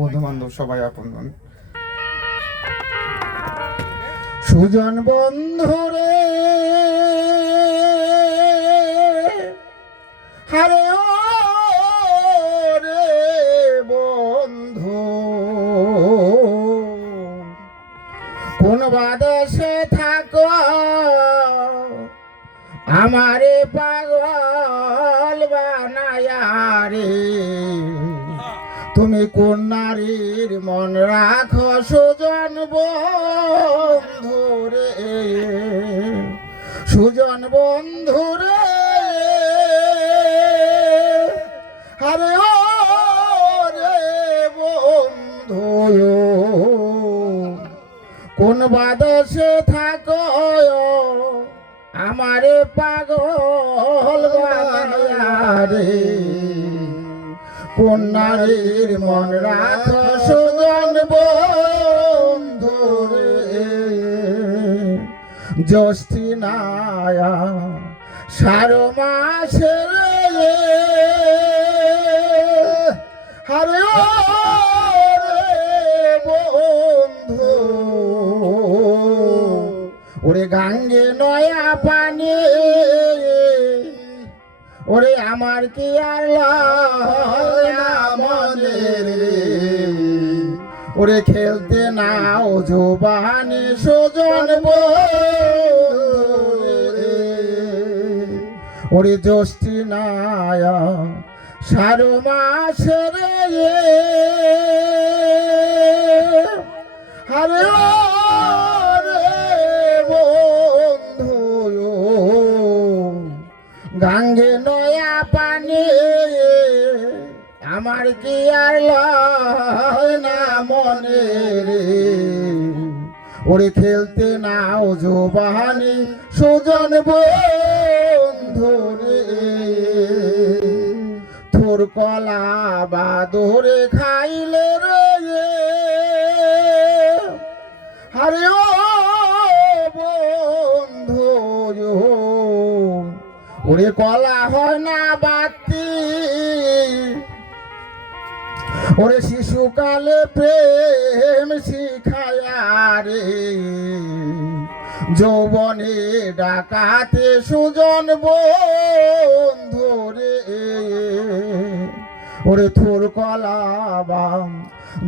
বন্ধু বান্ধব সবাই আপন। সুজন বন্ধুরে হারে ও রে বন্ধু, কোন বাদেশে থাকো আমারে পাগল বানায়া রে। তুমি কোন নারীর মন রাখো সুজন বন্ধুরে, সুজন বন্ধুরে আরে ও রে বন্ধু, কোন বাদেশে থাকো আমারে পাগল বানায়া রে। কোন নারীর মন রাখো সুজন বন্ধুরে, জ্যৈষ্ঠী নায়া 12 মাসের আরে ও রে বন্ধু, ওরে গাঙ্গে নয়া পানি ওরে আমার কি আর মনে রে। ওরে খেলতে নাও জোবানি সুজন বন্ধুরে, ওরে জ্যৈষ্ঠী নায়া 12 মাসের আরে ও রে বন্ধু, গাঙ্গে নয়া পানি আমার কি আর না মনে রে। ওরে খেলতে নাও জোবানি সুজন বন্ধুরে, থোর কলা বাদরে খাইলে রে আরে ও বন্ধু, ওরে কলা হয় না বাতি ওরে শিশুকালে প্রেম শিখায়া রে। যৌবনে ডাকাতে সুজন বন্ধুরে, ওরে থোর কলা বাম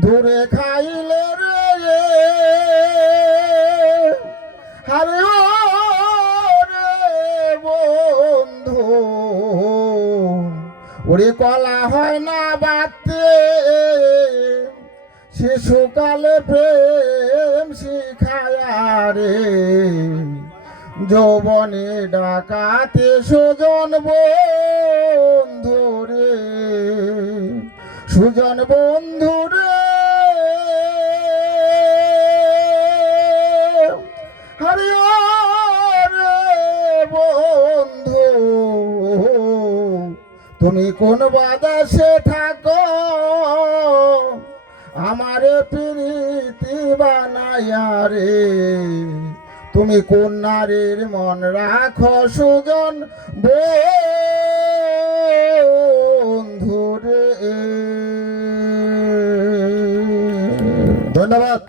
ধরে খাইলে রে আরে ও বন্ধু, ওরে কলা হয় না বাতে শিশুকালে প্রেম শিখায়া রে। যৌবনে ডাকাতে সুজন বন্ধুরে, সুজন বন্ধুরে হরি ও রে বন্ধু, তুমি কোন বাদেশে থাকো আমারে প্রীতি বানায়া রে। তুমি কোন নারীর মন রাখো সুজন বন্ধুরে। ধন্যবাদ।